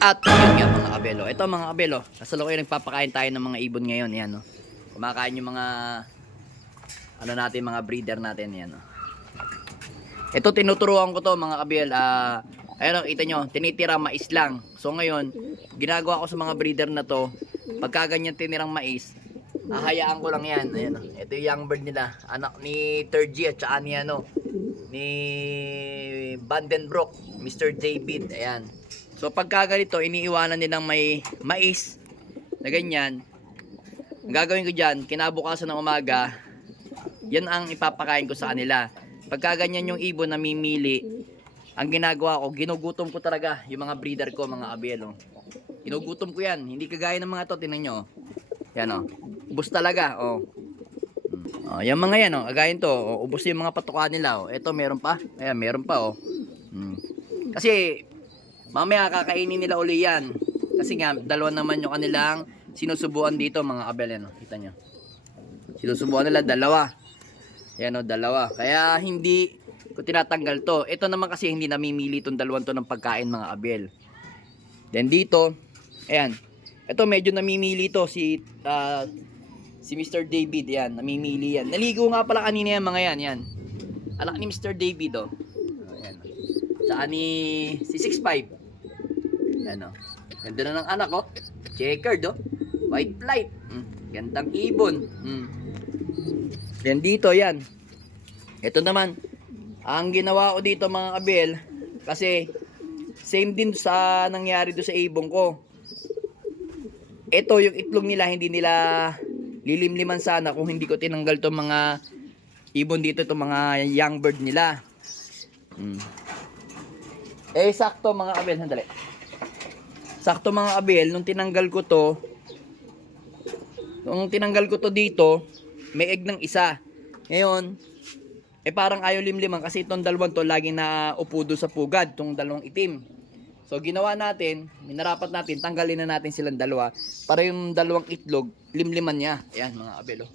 At yun nga mga kabelo. Ito mga kabelo, kasalukuyan nagpapakain tayo ng mga ibon ngayon. Yan, no? Kumakain yung mga ano natin, mga breeder natin. Yan, no? Ito tinuturuan ko to mga kabel. Ayun, kita nyo, tinitira mais lang. So ngayon, ginagawa ko sa mga breeder na to, pagka ganyan tinirang mais, hahayaan ko lang yan. Ayan, ito yung young bird nila, anak ni Turgy at saka ni Vandenbroek, Mr. David. Ayan. So pagka ganito, iniiwanan nilang may mais na ganyan. Ang gagawin ko dyan, kinabukasan ng umaga, yan ang ipapakain ko sa kanila. Pagka ganyan yung ibon na mimili, ang ginagawa ko, ginugutom ko talaga yung mga breeder ko, mga abelo. Ginugutom ko yan, hindi kagaya ng mga to, tingnan nyo. Yan o, ubos talaga. Yan mga yan o, agayin to, ubos yung mga patuka nila o. Ito meron pa, ayan meron pa o. Kasi mamaya kakainin nila uli yan. Kasi nga, dalawa naman yung kanilang sinusubuan dito mga abel. Yan o, kita nyo. Sinusubuan nila, dalawa. Yan o, dalawa. Kaya hindi ko tinatanggal to. Ito naman kasi hindi namimili itong dalawang to ng pagkain mga abel. Then dito, ayan. Ito medyo namimili to si Mr. David. Yan, namimili yan. Naligo nga pala kanina yan mga yan. Yan. Anak ni Mr. David oh. Ayan. Tsaka ni si 6'5". Yan oh. Ganda na ng anak oh. Checkered oh. White flight. Gandang ibon. Yan dito, yan. Ito naman, ang ginawa ko dito mga kabel, kasi same din sa nangyari do sa ibon ko. Ito yung itlog nila, hindi nila lilimliman sana kung hindi ko tinanggal to mga ibon dito, to mga young bird nila. Sakto mga kabel, sandali. Sakto mga kabel, nung tinanggal ko to, dito, may egg ng isa. Ngayon, parang ayaw limliman kasi itong dalawang to lagi na upo doon sa pugad, itong dalawang itim. So ginawa natin, minarapat natin, tanggalin na natin silang dalawa para yung dalawang itlog, limliman niya. Ayan mga abel oh.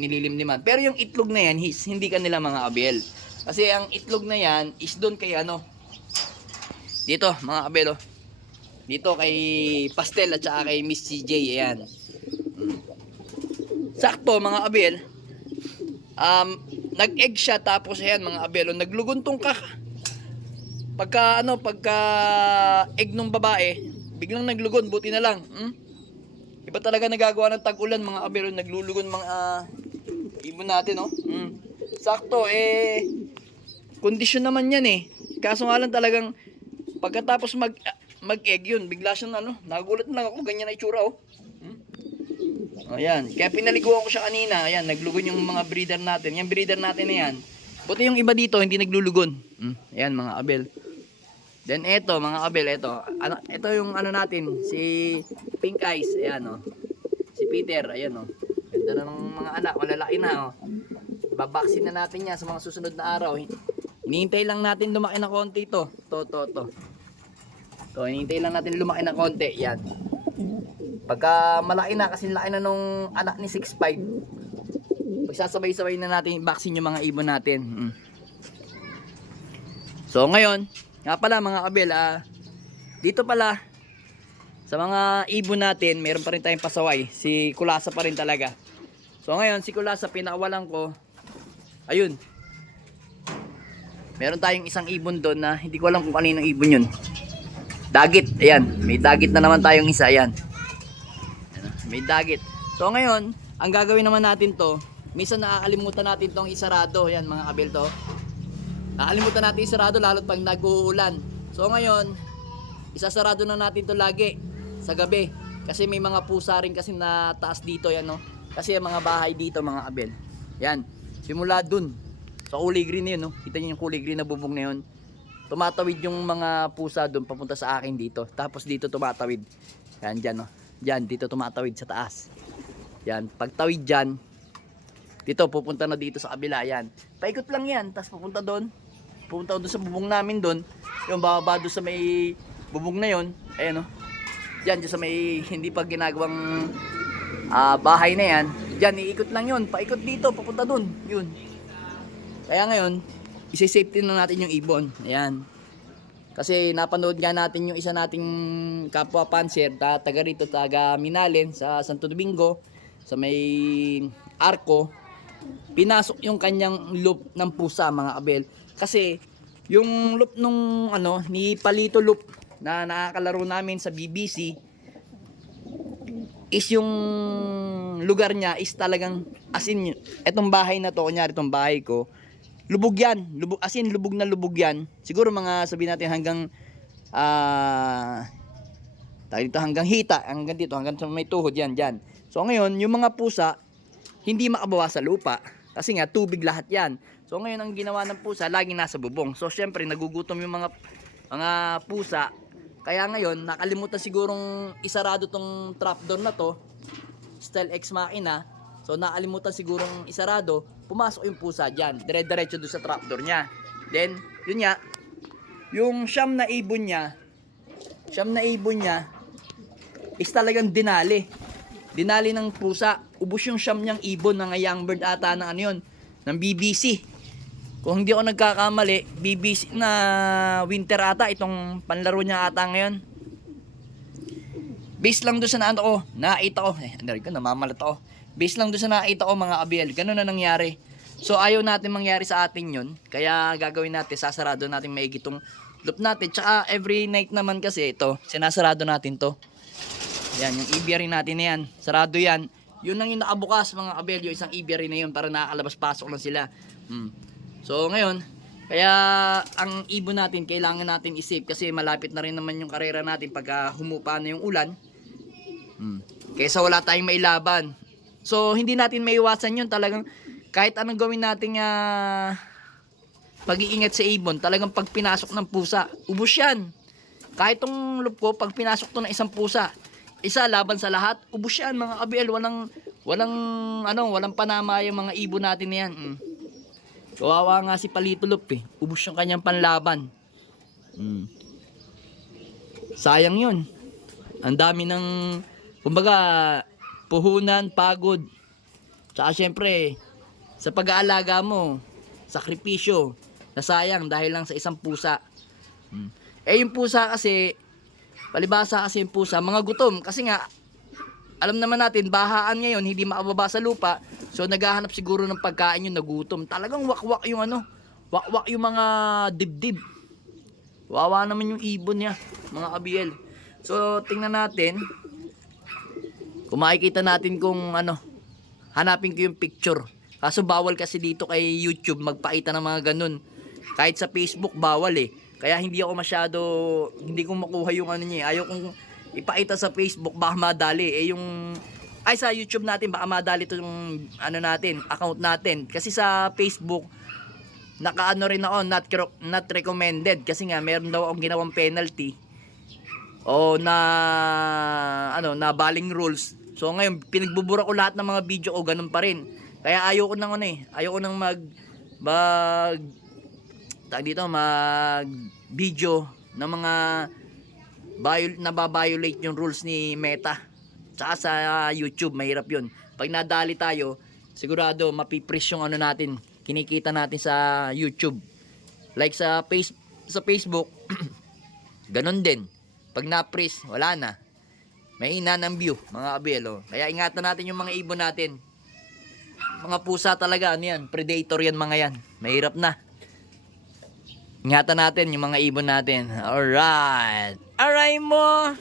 Nililimliman. Pero yung itlog na yan, hindi kanila mga abel. Kasi ang itlog na yan is doon kay ano, dito mga abel oh. Dito kay Pastel at saka kay Miss CJ. Ayan. Sakto mga abel, nag-egg siya tapos ayan mga abelo, nagluguntong ka. Pagka egg nung babae, biglang naglugon, buti na lang. Iba talaga nagagawa ng tag-ulan mga abelo, naglulugon mga ibon natin oh. Sakto kondisyon naman yan eh. Kaso nga lang talagang pagkatapos mag-egg yun, bigla siyang nagulat na lang ako, ganyan na itsura oh. Ayan, kaya pinaliguan ko siya kanina. Ayan, naglugon yung mga breeder natin. Yung breeder natin na yan. Buti yung iba dito, hindi naglulugon. Ayan, mga abel. Then, eto, mga abel, eto. Ito yung natin, si Pink Eyes. Ayan, oh. Si Peter, ayan, oh. Ganda na ng mga anak, malalaki na, oh. Babaksin na natin yan sa mga susunod na araw. Hinihintay lang natin lumaki na konti ito. To. Hinihintay lang natin lumaki na konti. Yan. Pagka malaki na, kasi laki na nung anak ni 6'5", pagsasabay-sabay na natin i-vaccine yung mga ibon natin. So ngayon, nga pala mga kabel, dito pala sa mga ibon natin, meron pa rin tayong pasaway. Si Kulasa pa rin talaga. So ngayon, si Kulasa pinakawalan ko. Ayun. Meron tayong isang ibon doon na hindi ko alam kung kaninong ibon yun. Dagit, ayan. May dagit na naman tayong isa, ayan. May dagit. So ngayon, ang gagawin naman natin to, minsan nakakalimutan natin tong isarado. Yan mga kabel to. Nakakalimutan natin isarado lalo't pag nag-uulan. So ngayon, isasarado na natin to lagi sa gabi. Kasi may mga pusa rin kasi na taas dito yan no. Kasi yung mga bahay dito mga kabel. Yan. Simula dun. Sa kulay green na yun no. Kita niyo yung kulay green na bubong na yun. Tumatawid yung mga pusa dun papunta sa akin dito. Tapos dito tumatawid. Yan dyan no. Diyan, dito tumatawid sa taas. Yan, pagtawid dyan, dito, pupunta na dito sa kabila. Yan, paikot lang yan, tapos pupunta doon. Pupunta doon sa bubong namin doon. Yung bababa doon sa may bubong na yon. Ayan o. Diyan, sa may hindi pa ginagawang bahay na yan. Diyan, iikot lang yun. Paikot dito, pupunta doon. Yun. Kaya ngayon, isi-safety na natin yung ibon. Ayan. Kasi napanood nga natin yung isa nating kapwa panser, taga rito, taga Minalen sa Santo Domingo, sa may Arco. Pinasok yung kanyang loop ng pusa, mga kabel. Kasi yung loop nung ni Palito Loop na nakakalaro namin sa BBC is yung lugar niya is talagang as in etong bahay na to, kunyari itong bahay ko, lubog yan, lubog, as in lubog na lubog yan. Siguro mga sabihin natin hanggang dito hanggang hita, hanggang dito, hanggang sa may tuhod yan, dyan. So ngayon, yung mga pusa hindi makabawa sa lupa kasi nga tubig lahat yan. So ngayon ang ginawa ng pusa, laging nasa bubong. So syempre nagugutom yung mga pusa. Kaya ngayon nakalimutan sigurong isarado tong trapdoor na to, style ex machina. So nakalimutan sigurong isarado, pumasok yung pusa diyan, dire-diretso doon sa trapdoor niya. Then yun nga, yung siyam na ibon niya is talagang dinali ng pusa. Ubos yung siyam niyang ibon ng young bird ata ng ng BBC. Kung hindi ako nagkakamali, BBC na winter ata itong panlaro niya ata ngayon. Base lang doon sa nakita ko, namamalat ako. Base lang doon sa nakita ko, mga kabel, ganun na nangyari. So ayaw natin mangyari sa atin yun, kaya gagawin natin, sasarado natin maigi itong loop natin. Tsaka every night naman kasi ito, sinasarado natin to. Yan, yung aviary natin na yan, sarado yan. Yun lang yung nakabukas, mga kabel, yung isang aviary na yun para nakakalabas-pasok lang sila. So ngayon, kaya ang ibon natin kailangan natin i-save kasi malapit na rin naman yung karera natin pagka humupa na yung ulan. Kaysa wala tayong mailaban. So hindi natin maiwasan yun, talagang kahit anong gawin natin pag-iingat sa ibon, talagang pag pinasok ng pusa, ubos yan. Kahit tong loop ko, pag pinasok to ng isang pusa, isa laban sa lahat, ubos yan, mga kabel. Walang panama yung mga ibon natin na yan. Kawawa nga si Palito Loop ubos yung kanyang panlaban. Sayang yun. Ang dami ng, kumbaga, puhunan, pagod. Tsaka syempre, sa pag-aalaga mo, sakripisyo, nasayang dahil lang sa isang pusa. Yung pusa kasi, palibasa kasi yung pusa, mga gutom. Kasi nga, alam naman natin, bahaan ngayon, hindi makababa sa lupa. So naghahanap siguro ng pagkain yung nagutom. Talagang wakwak yung wakwak yung mga dibdib. Wawa naman yung ibon niya, mga kabiyel. So tingnan natin. Kung makikita natin kung hanapin ko yung picture. Kaso bawal kasi dito kay YouTube magpakita ng mga ganun. Kahit sa Facebook bawal Kaya hindi ko makuha yung niya. Ayaw kong ipakita sa Facebook, baka madali. Sa YouTube natin, baka madali itong account natin. Kasi sa Facebook, rin ako, not recommended. Kasi nga, meron daw akong ginawang penalty. O na baling rules. So ngayon, pinagbubura ko lahat ng mga video ko, ganun pa rin. Kaya ayoko nang mag video ng mga nababiolate yung rules ni Meta. Tsaka sa YouTube, mahirap yun. Pag nadali tayo, sigurado mapipris yung natin, kinikita natin sa YouTube. Like sa Facebook, ganun din. Pag na-pris, wala na. Mahina ng view, mga kabelo. Kaya ingatan natin yung mga ibon natin. Mga pusa talaga, predator yan mga yan. Mahirap na. Ingatan natin yung mga ibon natin. Alright mo.